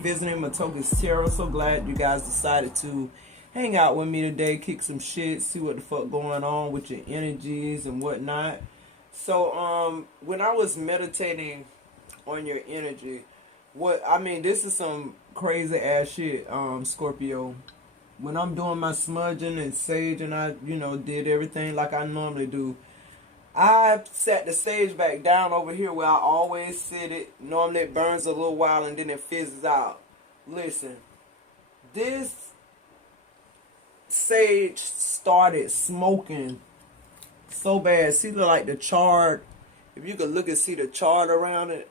visiting Maitoki's Tarot. So glad you guys decided to hang out with me today, kick some shit, see what the fuck going on with your energies and whatnot. So, when I was meditating on your energy, this is some crazy ass shit, Scorpio. When I'm doing my smudging and sage and I, did everything like I normally do, I set the sage back down over here where I always sit it. Normally it burns a little while and then it fizzes out. Listen, this sage started smoking so bad. See like the chard, if you could look and see the chard around it.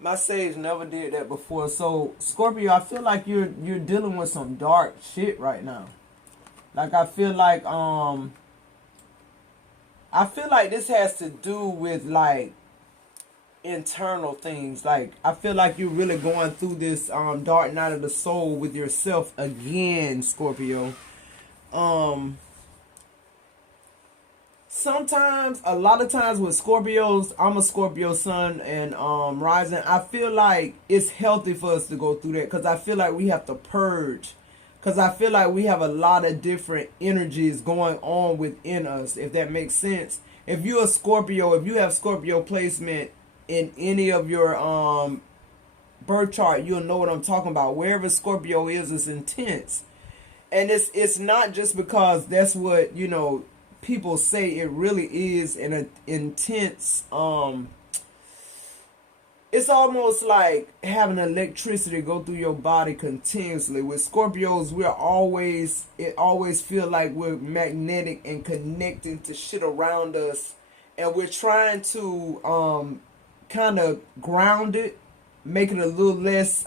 My sage never did that before. So Scorpio, I feel like you're dealing with some dark shit right now. Like I feel like this has to do with like internal things. Like I feel like you're really going through this dark night of the soul with yourself again, Scorpio. Sometimes, a lot of times with Scorpios, I'm a Scorpio sun and rising. I feel like it's healthy for us to go through that because I feel like we have to purge. Because I feel like we have a lot of different energies going on within us, if that makes sense. If you're a Scorpio, if you have Scorpio placement in any of your birth chart, you'll know what I'm talking about. Wherever Scorpio is, it's intense. And it's not just because that's what, people say. It really is an intense, it's almost like having electricity go through your body continuously. With Scorpios, it always feel like we're magnetic and connecting to shit around us. And we're trying to kind of ground it, make it a little less,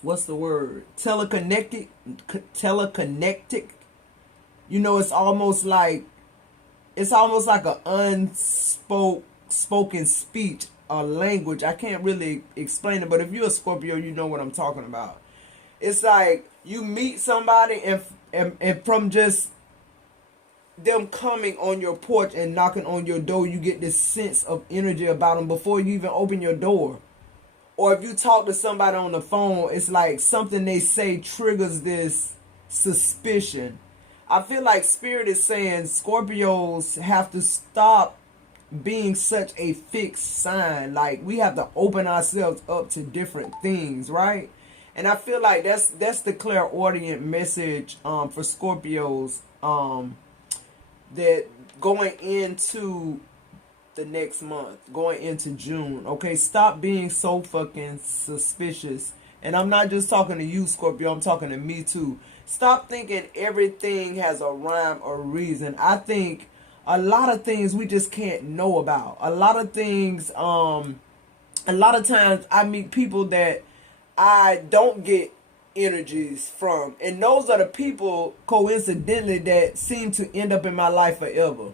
what's the word? Teleconnected. It's almost like an unspoken speech or language. I can't really explain it, but if you're a Scorpio, you know what I'm talking about. It's like you meet somebody and from just them coming on your porch and knocking on your door, you get this sense of energy about them before you even open your door. Or if you talk to somebody on the phone, it's like something they say triggers this suspicion. I feel like Spirit is saying Scorpios have to stop being such a fixed sign. Like we have to open ourselves up to different things, right? And I feel like that's the clairaudient message for Scorpios that going into the next month, going into June. Okay, stop being so fucking suspicious. And I'm not just talking to you, Scorpio, I'm talking to me too. Stop thinking everything has a rhyme or reason. I think a lot of things we just can't know about. A lot of things, a lot of times I meet people that I don't get energies from. And those are the people, coincidentally, that seem to end up in my life forever.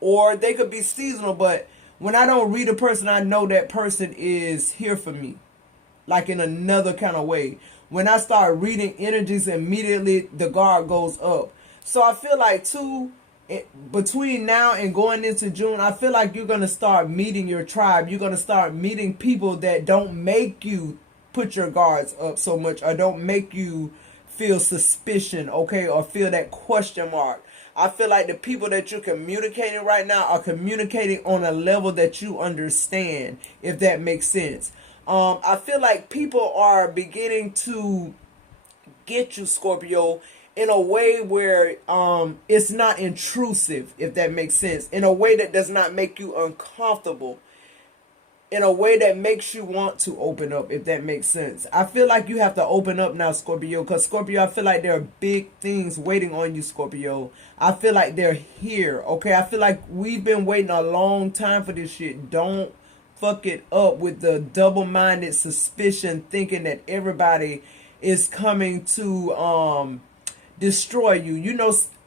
Or they could be seasonal, but when I don't read a person, I know that person is here for me. Like in another kind of way. When I start reading energies, immediately the guard goes up. So I feel like too, between now and going into June, I feel like you're going to start meeting your tribe. You're going to start meeting people that don't make you put your guards up so much, or don't make you feel suspicion, okay, or feel that question mark. I feel like the people that you're communicating right now are communicating on a level that you understand, if that makes sense. I feel like people are beginning to get you, Scorpio, in a way where it's not intrusive, if that makes sense. In a way that does not make you uncomfortable. In a way that makes you want to open up, if that makes sense. I feel like you have to open up now, Scorpio. Because, Scorpio, I feel like there are big things waiting on you, Scorpio. I feel like they're here, okay? I feel like we've been waiting a long time for this shit. Don't fuck it up with the double-minded suspicion, thinking that everybody is coming to destroy you.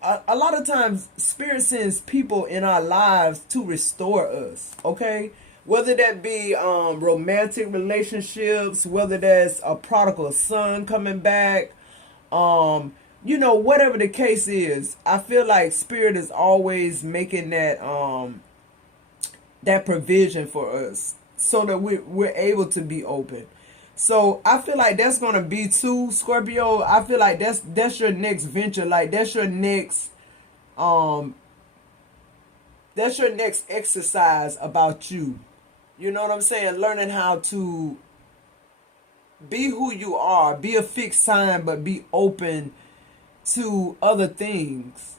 A lot of times Spirit sends people in our lives to restore us, okay? Whether that be romantic relationships, whether that's a prodigal son coming back, whatever the case is, I feel like Spirit is always making that that provision for us so that we're able to be open. So I feel like that's gonna be too, Scorpio. I feel like that's your next venture. Like um that's your next exercise about you. You know what I'm saying? Learning how to be who you are, be a fixed sign, but be open to other things,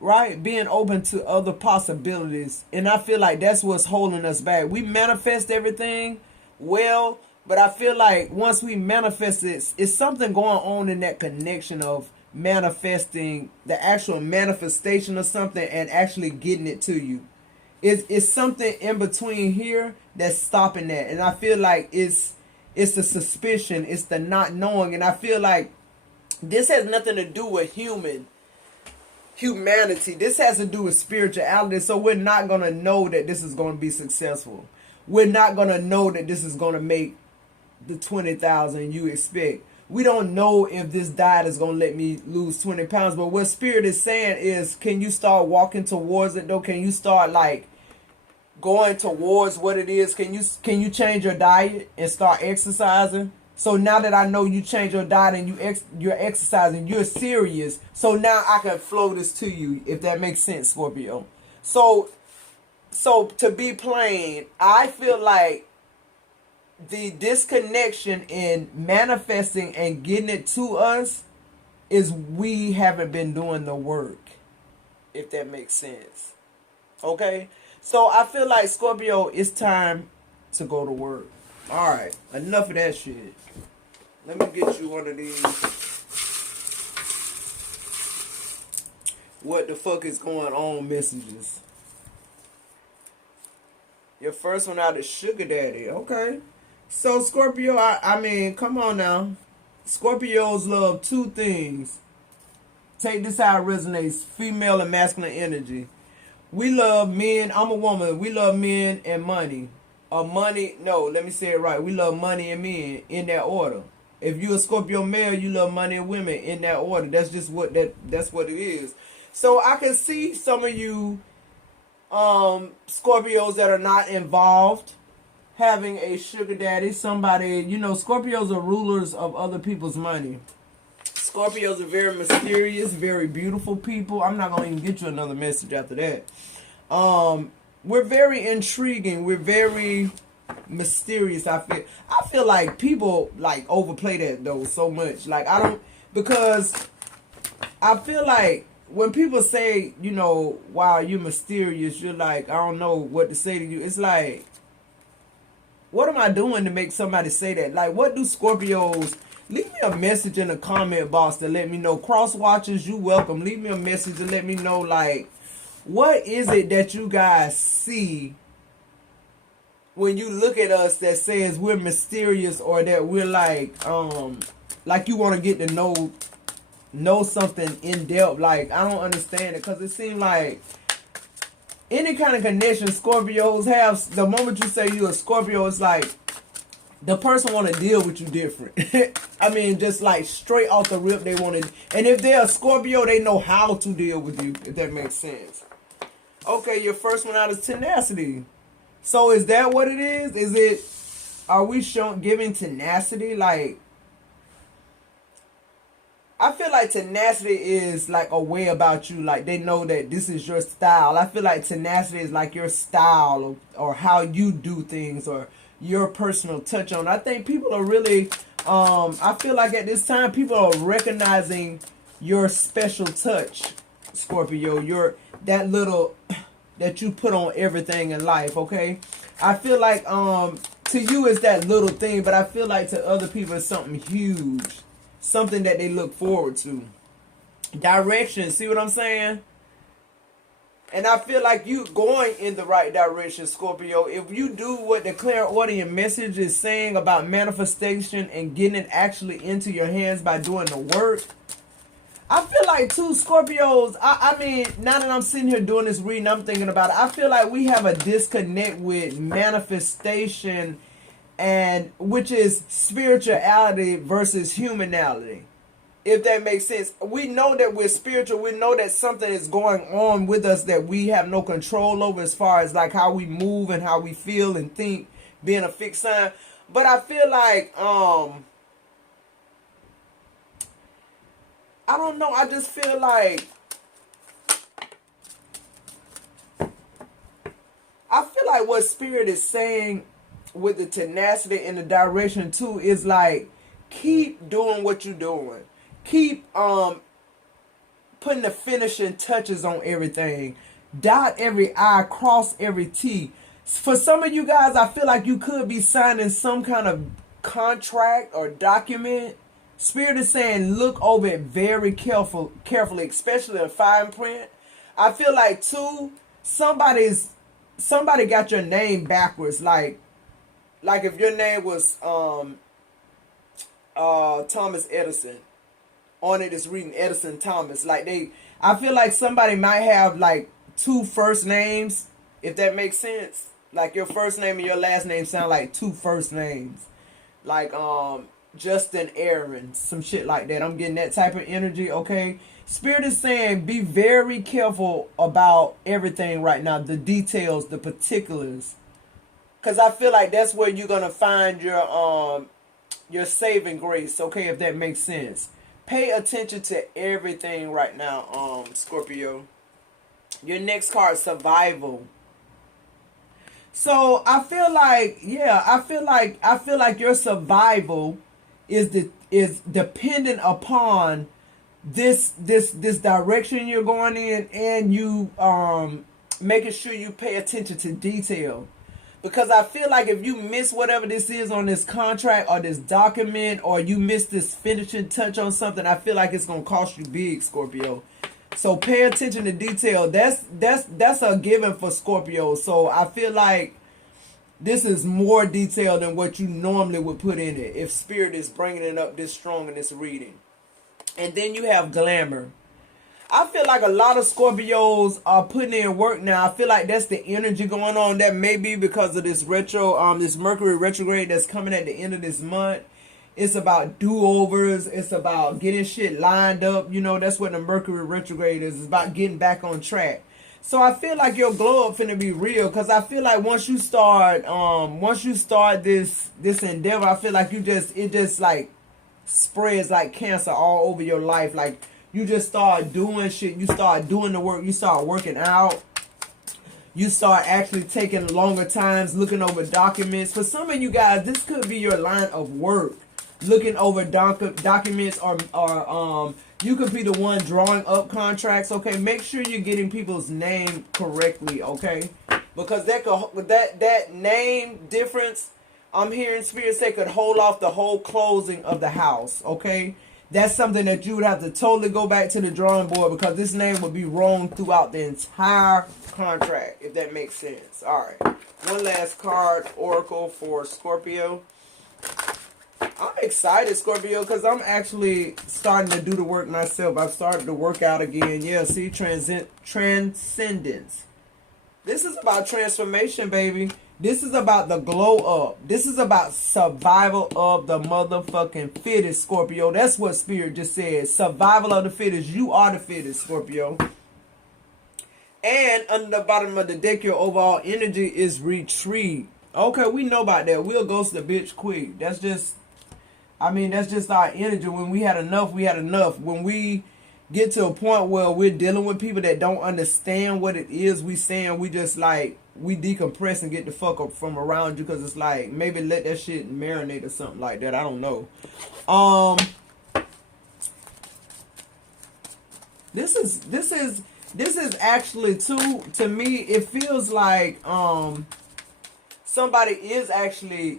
right? Being open to other possibilities. And I feel like that's what's holding us back. We manifest everything well, but I feel like once we manifest it, it's something going on in that connection of manifesting, the actual manifestation of something and actually getting it to you. It's something in between here that's stopping that. And I feel like it's the suspicion, it's the not knowing. And I feel like this has nothing to do with humanity. This has to do with spirituality. So we're not going to know that this is going to be successful. We're not going to know that this is going to make the 20,000 you expect. We don't know if this diet is going to let me lose 20 pounds. But what spirit is saying is, can you start walking towards it though? Can you start like going towards what it is? Can you change your diet and start exercising? So now that I know you change your diet and you're exercising, you're serious. So now I can flow this to you, if that makes sense, Scorpio. So to be plain, I feel like the disconnection in manifesting and getting it to us is we haven't been doing the work, if that makes sense. Okay? So I feel like, Scorpio, it's time to go to work. Alright, enough of that shit. Let me get you one of these. What the fuck is going on messages. Your first one out is Sugar Daddy. Okay. So Scorpio, I mean, come on now. Scorpios love two things. Take this how it resonates. Female and masculine energy. We love men. I'm a woman. We love men and money. Let me say it right. We love money and men in that order. If you're a Scorpio male, you love money and women in that order. That's just that's what it is. So I can see some of you Scorpios that are not involved having a sugar daddy, somebody, Scorpios are rulers of other people's money. Scorpios are very mysterious, very beautiful people. I'm not going to even get you another message after that. We're very intriguing. We're very mysterious. I feel like people like overplay that though so much. Like because I feel like when people say, wow, you're mysterious, you're like, I don't know what to say to you. It's like, what am I doing to make somebody say that? Like, what do Scorpios... Leave me a message in the comment box to let me know. Cross watchers, you welcome. Leave me a message to let me know, like, what is it that you guys see when you look at us that says we're mysterious, or that we're like you want to get to know something in depth. Like, I don't understand it, because it seems like any kind of connection Scorpios have, the moment you say you're a Scorpio, it's like the person want to deal with you different. I mean, just like straight off the rip, they want to. And if they're a Scorpio, they know how to deal with you, if that makes sense. Okay, your first one out is tenacity. So is that what it is? Are we giving tenacity? Like, I feel like tenacity is like a way about you. Like, they know that this is your style. I feel like tenacity is like your style, or how you do things, or your personal touch on. I think people are really, I feel like at this time, people are recognizing your special touch, Scorpio. That little, that you put on everything in life, okay? I feel like, to you it's that little thing, but I feel like to other people it's something huge. Something that they look forward to. Direction, see what I'm saying? And I feel like you going in the right direction, Scorpio. If you do what the clairaudient message is saying about manifestation and getting it actually into your hands by doing the work, I feel like too, Scorpios, I mean, now that I'm sitting here doing this reading, I'm thinking about it. I feel like we have a disconnect with manifestation, and which is spirituality versus humanality, if that makes sense. We know that we're spiritual. We know that something is going on with us that we have no control over, as far as like how we move and how we feel and think, being a fixed sign. But I feel like I don't know, I just feel like what Spirit is saying with the tenacity and the direction too is like, keep doing what you're doing. Keep putting the finishing touches on everything. Dot every I, cross every T. For some of you guys, I feel like you could be signing some kind of contract or document. Spirit is saying look over it very carefully, especially the fine print. I feel like too, somebody got your name backwards. Like if your name was Thomas Edison, on it is reading Edison Thomas. I feel like somebody might have like two first names, if that makes sense. Like your first name and your last name sound like two first names. Like Justin Aaron, some shit like that. I'm getting that type of energy, okay? Spirit is saying be very careful about everything right now. The details, the particulars. Because I feel like that's where you're going to find your saving grace, okay, if that makes sense. Pay attention to everything right now, Scorpio. Your next card, survival. So I feel like, yeah, I feel like your survival is dependent upon this direction you're going in, and you making sure you pay attention to detail. Because I feel like if you miss whatever this is on this contract or this document, or you miss this finishing touch on something, I feel like it's gonna cost you big, Scorpio. So pay attention to detail. That's a given for Scorpio. So I feel like this is more detailed than what you normally would put in it if Spirit is bringing it up this strong in this reading. And then you have glamour. I feel like a lot of Scorpios are putting in work now. I feel like that's the energy going on. That may be because of this this Mercury retrograde that's coming at the end of this month. It's about do-overs. It's about getting shit lined up. You know, that's what the Mercury retrograde is. It's about getting back on track. So I feel like your glow up finna be real, because I feel like once you start this endeavor, I feel like it just like spreads like cancer all over your life. Like you just start doing shit. You start doing the work. You start working out. You start actually taking longer times looking over documents. For some of you guys, this could be your line of work. Looking over documents, or you could be the one drawing up contracts. Okay, make sure you're getting people's name correctly. Okay, because that name difference, I'm hearing Spirit say, could hold off the whole closing of the house. Okay, that's something that you would have to totally go back to the drawing board, because this name would be wrong throughout the entire contract, if that makes sense. All right, one last card, Oracle for Scorpio. I'm excited, Scorpio, because I'm actually starting to do the work myself. I've started to work out again. Yeah, see, transcendence. This is about transformation, baby. This is about the glow up. This is about survival of the motherfucking fittest, Scorpio. That's what Spirit just said. Survival of the fittest. You are the fittest, Scorpio. And under the bottom of the deck, your overall energy is retreat. Okay, we know about that. We'll ghost the bitch quick. That's just our energy. When we had enough, we had enough. When we get to a point where we're dealing with people that don't understand what it is we saying, we just like, we decompress and get the fuck up from around you, because it's like, maybe let that shit marinate or something like that. I don't know. This is actually too, to me, it feels like somebody is actually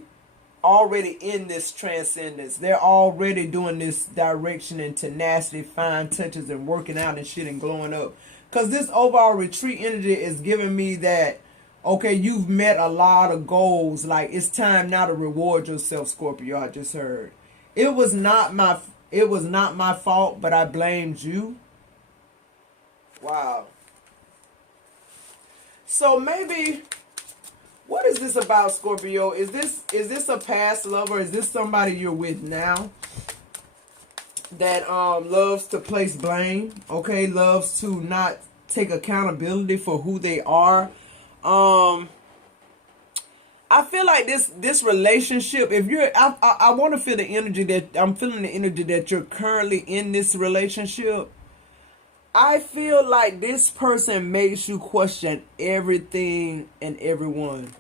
already in this transcendence. They're already doing this direction and tenacity, fine touches, and working out and shit and glowing up. Because this overall retreat energy is giving me that, okay, you've met a lot of goals. Like, it's time now to reward yourself, Scorpio. I just heard. It was not my fault, but I blamed you. Wow. So maybe, what is this about, Scorpio? Is this a past lover? Is this somebody you're with now that loves to place blame? Okay, loves to not take accountability for who they are. I feel like this relationship, if you're, I want to feel the energy that I'm feeling, the energy that you're currently in this relationship. I feel like this person makes you question everything and everyone.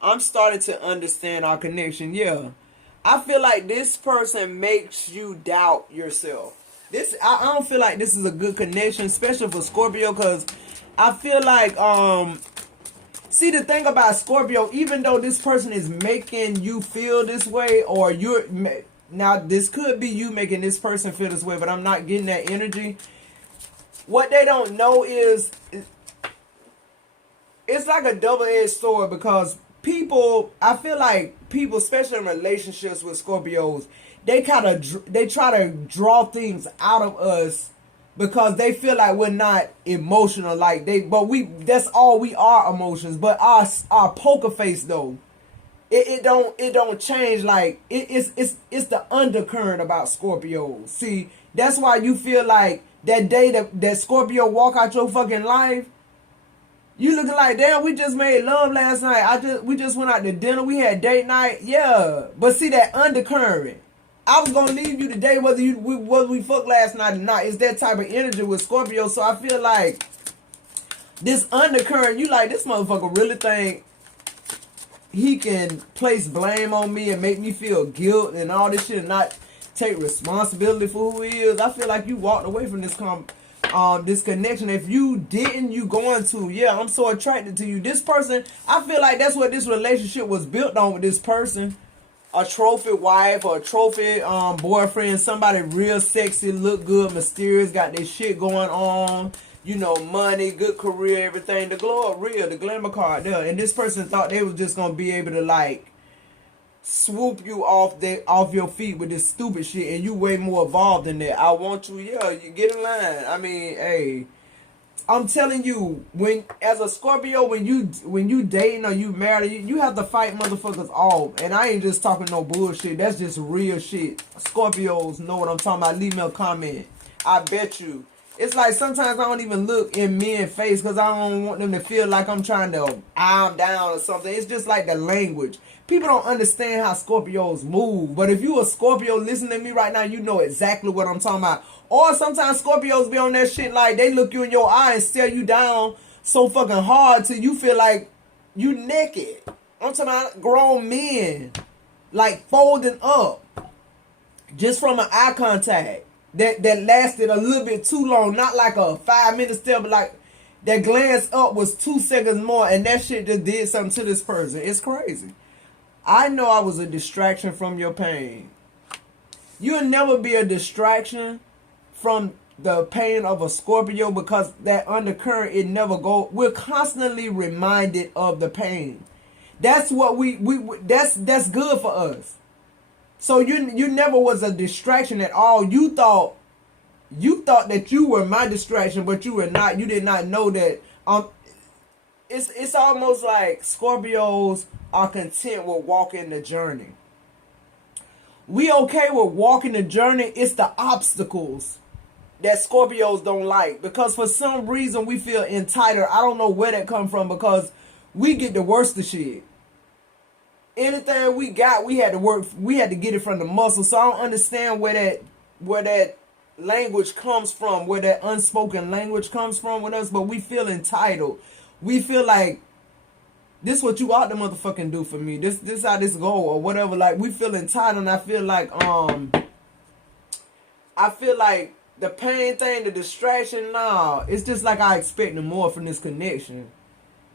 I'm starting to understand our connection. Yeah, I feel like this person makes you doubt yourself. I don't feel like this is a good connection, especially for Scorpio, because I feel like see, the thing about Scorpio, even though this person is making you feel this way, or you're now, this could be you making this person feel this way, but I'm not getting that energy. What they don't know is it's like a double-edged sword, because people, I feel like people, especially in relationships with Scorpios, they try to draw things out of us because they feel like we're not emotional, like that's all we are, emotions. But our poker face though, it don't change. Like it's the undercurrent about Scorpios. See, that's why you feel like that day that Scorpio walk out your fucking life, you looking like, damn, we just made love last night. We just went out to dinner. We had date night. Yeah, but see that undercurrent. I was gonna leave you today whether we fucked last night or not. It's that type of energy with Scorpio. So I feel like this undercurrent, you like, this motherfucker really think he can place blame on me and make me feel guilt and all this shit and not take responsibility for who he is. I feel like you walked away from this connection. If you didn't, you going to. Yeah, I'm so attracted to you. This person, I feel like that's what this relationship was built on with this person. A trophy wife or a trophy boyfriend, somebody real sexy, look good, mysterious, got their shit going on, you know, money, good career, everything. The glow up real, the glamour card there. And this person thought they was just gonna be able to like swoop you off your feet with this stupid shit, and you way more evolved than that. I want you, yeah, you get in line. I mean, hey, I'm telling you, when as a Scorpio, when you dating or you married, you have to fight motherfuckers off. And I ain't just talking no bullshit. That's just real shit. Scorpios know what I'm talking about. Leave me a comment. I bet you. It's like sometimes I don't even look in men's face because I don't want them to feel like I'm trying to eye them down or something. It's just like the language. People don't understand how Scorpios move. But if you a Scorpio listening to me right now, you know exactly what I'm talking about. Or sometimes Scorpios be on that shit like they look you in your eye and stare you down so fucking hard till you feel like you naked. I'm talking about grown men like folding up just from an eye contact that lasted a little bit too long. Not like a 5-minute stare, but like that glance up was 2 seconds more, and that shit just did something to this person. It's crazy. I know I was a distraction from your pain. You'll never be a distraction from the pain of a Scorpio, because that undercurrent, it never go. We're constantly reminded of the pain. That's what that's good for us. So you never was a distraction at all. You thought that you were my distraction, but you were not. You did not know that. It's almost like Scorpios are content with walking the journey. We okay with walking the journey. It's the obstacles that Scorpios don't like, because for some reason we feel entitled. I don't know where that come from, because we get the worst of shit. Anything we got, we had to work. We had to get it from the muscle. So I don't understand where that language comes from, where that unspoken language comes from with us. But we feel entitled. We feel like this what you ought to motherfucking do for me. This how this go or whatever. Like we feel entitled, and I feel like the pain thing, the distraction. Nah, it's just like I expected more from this connection.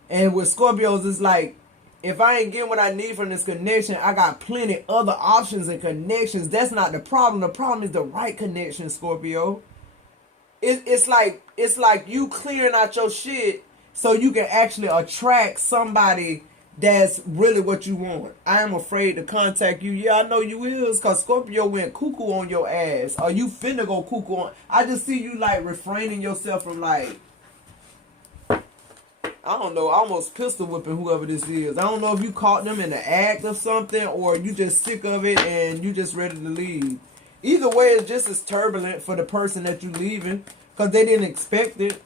And with Scorpios, it's like, if I ain't getting what I need from this connection, I got plenty other options and connections. That's not the problem. The problem is the right connection, Scorpio. It's like you clearing out your shit so you can actually attract somebody that's really what you want. I am afraid to contact you. Yeah, I know you is, because Scorpio went cuckoo on your ass. Or you finna go cuckoo on. I just see you like refraining yourself from like, I don't know, almost pistol whipping whoever this is. I don't know if you caught them in the act of something, or you just sick of it and you just ready to leave. Either way, it's just as turbulent for the person that you leaving, because they didn't expect it.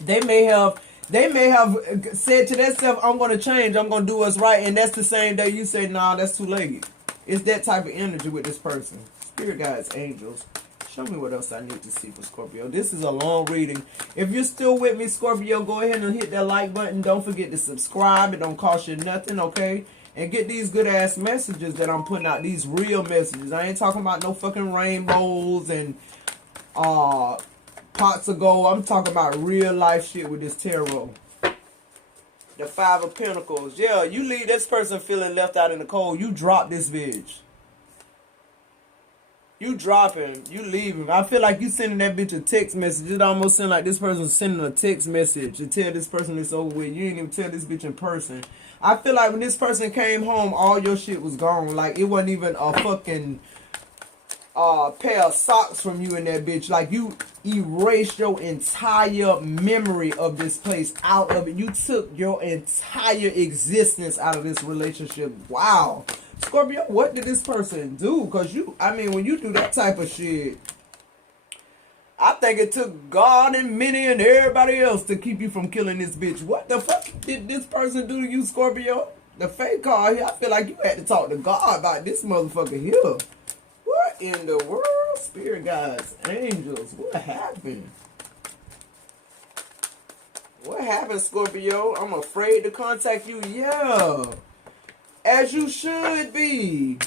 They may have, They may have said to themselves, I'm going to change, I'm going to do what's right, and that's the same day you say, nah, that's too late. It's that type of energy with this person. Spirit guides, angels, show me what else I need to see for Scorpio. This is a long reading. If you're still with me, Scorpio, go ahead and hit that like button. Don't forget to subscribe. It don't cost you nothing, okay? And get these good-ass messages that I'm putting out. These real messages. I ain't talking about no fucking rainbows and pots of gold. I'm talking about real life shit with this tarot. The Five of Pentacles. Yeah, you leave this person feeling left out in the cold. You drop this bitch. You drop him. You leave him. I feel like you sending that bitch a text message. It almost seems like this person's sending a text message to tell this person it's over with. You ain't even tell this bitch in person. I feel like when this person came home, all your shit was gone. Like, it wasn't even a fucking pair of socks from you in that bitch. Like, you erased your entire memory of this place out of it. You took your entire existence out of this relationship. Wow. Scorpio, what did this person do? Because when you do that type of shit, I think it took God and Minnie and everybody else to keep you from killing this bitch. What the fuck did this person do to you, Scorpio? The fake card here, I feel like you had to talk to God about this motherfucker here. What in the world? Spirit guides, angels, what happened? What happened, Scorpio? I'm afraid to contact you. Yeah. As you should be.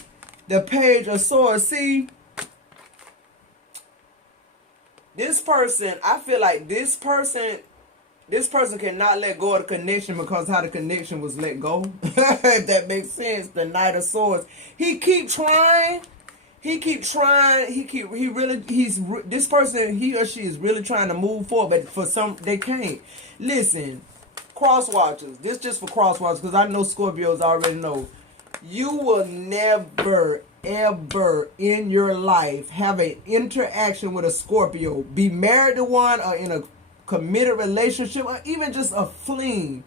The Page of Swords. See? This person, I feel like this person cannot let go of the connection because how the connection was let go. If that makes sense. The Knight of Swords. He keep trying. This person, he or she is really trying to move forward, but for some, they can't. Listen, cross watchers, this just for cross watchers, because I know Scorpios already know. You will never, ever in your life have an interaction with a Scorpio, be married to one or in a committed relationship or even just a fling.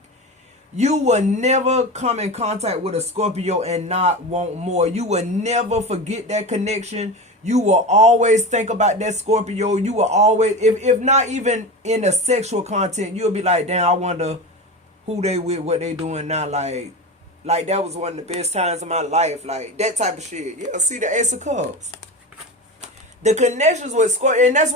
You will never come in contact with a Scorpio and not want more. You will never forget that connection. You will always think about that Scorpio. You will always, if not even in the sexual content, you'll be like, damn, I wonder who they with, what they doing now. Like that was one of the best times of my life. Like that type of shit. Yeah, see the Ace of Cups. The connections with Scorpio, and that's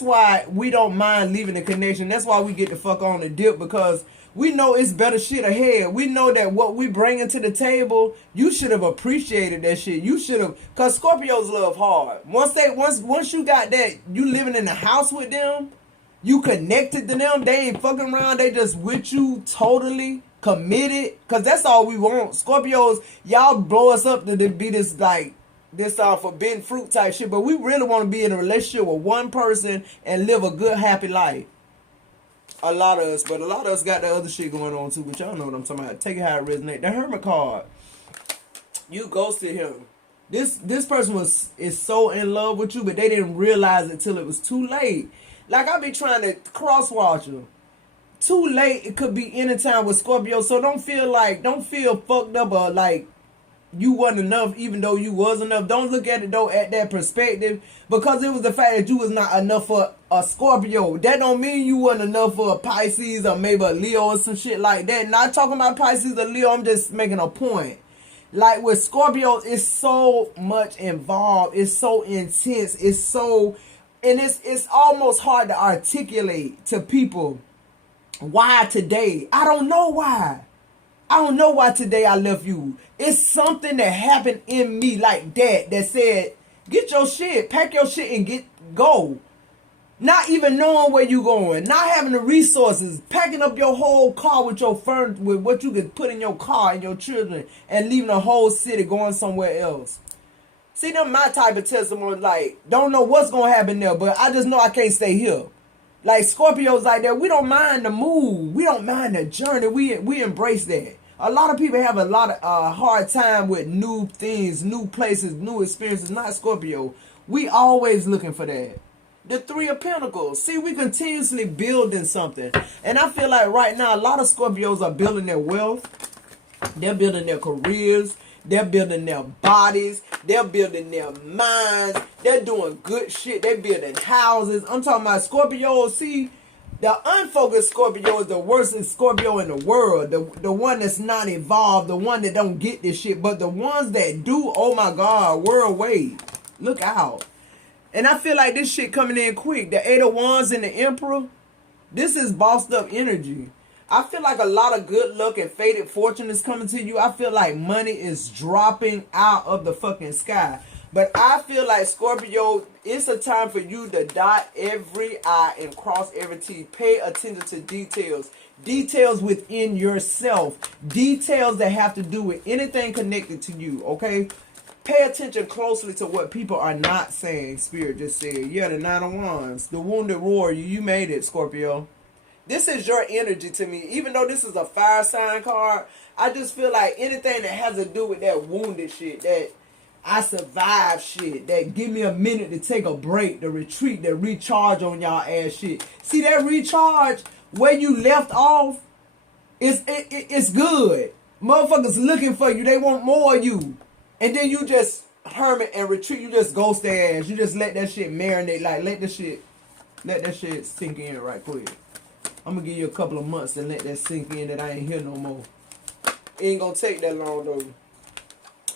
why we don't mind leaving the connection. That's why we get the fuck on the dip, because we know it's better shit ahead. We know that what we bringing to the table, you should have appreciated that shit. You should have, cause Scorpios love hard. Once you got that, you living in the house with them, you connected to them. They ain't fucking around. They just with you totally committed. Cause that's all we want. Scorpios, y'all blow us up to be this like this forbidden fruit type shit. But we really want to be in a relationship with one person and live a good happy life. A lot of us, but a lot of us got the other shit going on too, but y'all know what I'm talking about. Take it how it resonates. The Hermit card. You ghosted him. This person is so in love with you, but they didn't realize it till it was too late. Like, I be trying to cross-watch you. Too late, it could be any time with Scorpio, so don't feel fucked up or like you wasn't enough, even though you was enough. Don't look at it though at that perspective, because it was the fact that you was not enough for a Scorpio. That don't mean you wasn't enough for a Pisces or maybe a Leo or some shit like that. Not talking about Pisces or Leo, I'm just making a point. Like with Scorpios, it's so much involved, it's so intense, it's almost hard to articulate to people why today. I don't know why. I don't know why today I left you. It's something that happened in me like that said, get your shit, pack your shit and go. Not even knowing where you going, not having the resources, packing up your whole car with your furniture, with what you could put in your car and your children, and leaving the whole city going somewhere else. See, them my type of testimony, like, don't know what's going to happen there, but I just know I can't stay here. Like, Scorpios like that, we don't mind the move. We don't mind the journey. We embrace that. A lot of people have a lot of hard time with new things, new places, new experiences. Not Scorpio. We always looking for that. The Three of Pentacles. See, we continuously building something. And I feel like right now, a lot of Scorpios are building their wealth. They're building their careers. They're building their bodies. They're building their minds. They're doing good shit. They're building houses. I'm talking about Scorpios. See, The unfocused Scorpio is the worst Scorpio in the world. The one that's not evolved, the one that don't get this shit. But the ones that do, oh my God, world wave. Look out. And I feel like this shit coming in quick. The Eight of Wands and the Emperor, this is bossed up energy. I feel like a lot of good luck and fated fortune is coming to you. I feel like money is dropping out of the fucking sky. But I feel like, Scorpio, it's a time for you to dot every I and cross every T. Pay attention to details. Details within yourself. Details that have to do with anything connected to you, okay? Pay attention closely to what people are not saying. Spirit just said, yeah, the Nine of Wands. The Wounded Warrior. You made it, Scorpio. This is your energy to me. Even though this is a fire sign card, I just feel like anything that has to do with that wounded shit, that I survived shit, that give me a minute to take a break, to retreat, to recharge on y'all ass shit. See that recharge where you left off? It's good. Motherfuckers looking for you. They want more of you. And then you just hermit and retreat. You just ghost their ass. You just let that shit marinate. Like, let that shit sink in right quick. I'm gonna give you a couple of months and let that sink in that I ain't here no more. It ain't gonna take that long though.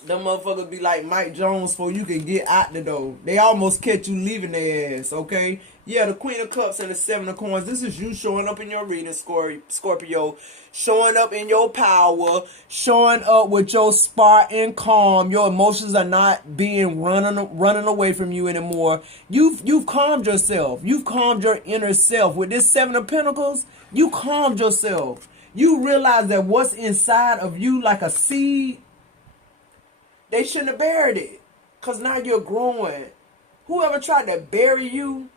Them motherfuckers be like Mike Jones before you can get out the door. They almost catch you leaving their ass, okay? Yeah, the Queen of Cups and the Seven of Coins. This is you showing up in your reading, Scorpio. Showing up in your power. Showing up with your spark and calm. Your emotions are not being running away from you anymore. You've calmed yourself. You've calmed your inner self. With this Seven of Pentacles, you calmed yourself. You realize that what's inside of you, like a seed, they shouldn't have buried it. Because now you're growing. Whoever tried to bury you,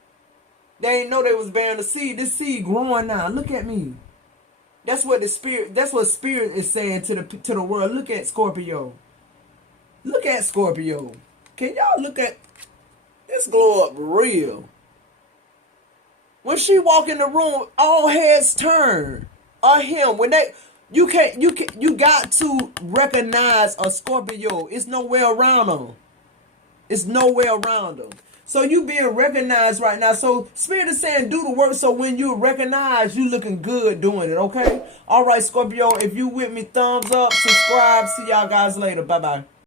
they ain't know they was bearing the seed. This seed growing now. Look at me. That's what spirit is saying to the world. Look at Scorpio. Look at Scorpio. Can y'all look at this glow up real? When she walk in the room, all heads turn. Or him. When they you got to recognize a Scorpio. It's no way around them. It's no way around them. So you being recognized right now. So Spirit is saying do the work so when you recognize, you looking good doing it, okay? All right, Scorpio, if you with me, thumbs up, subscribe. See y'all guys later. Bye-bye.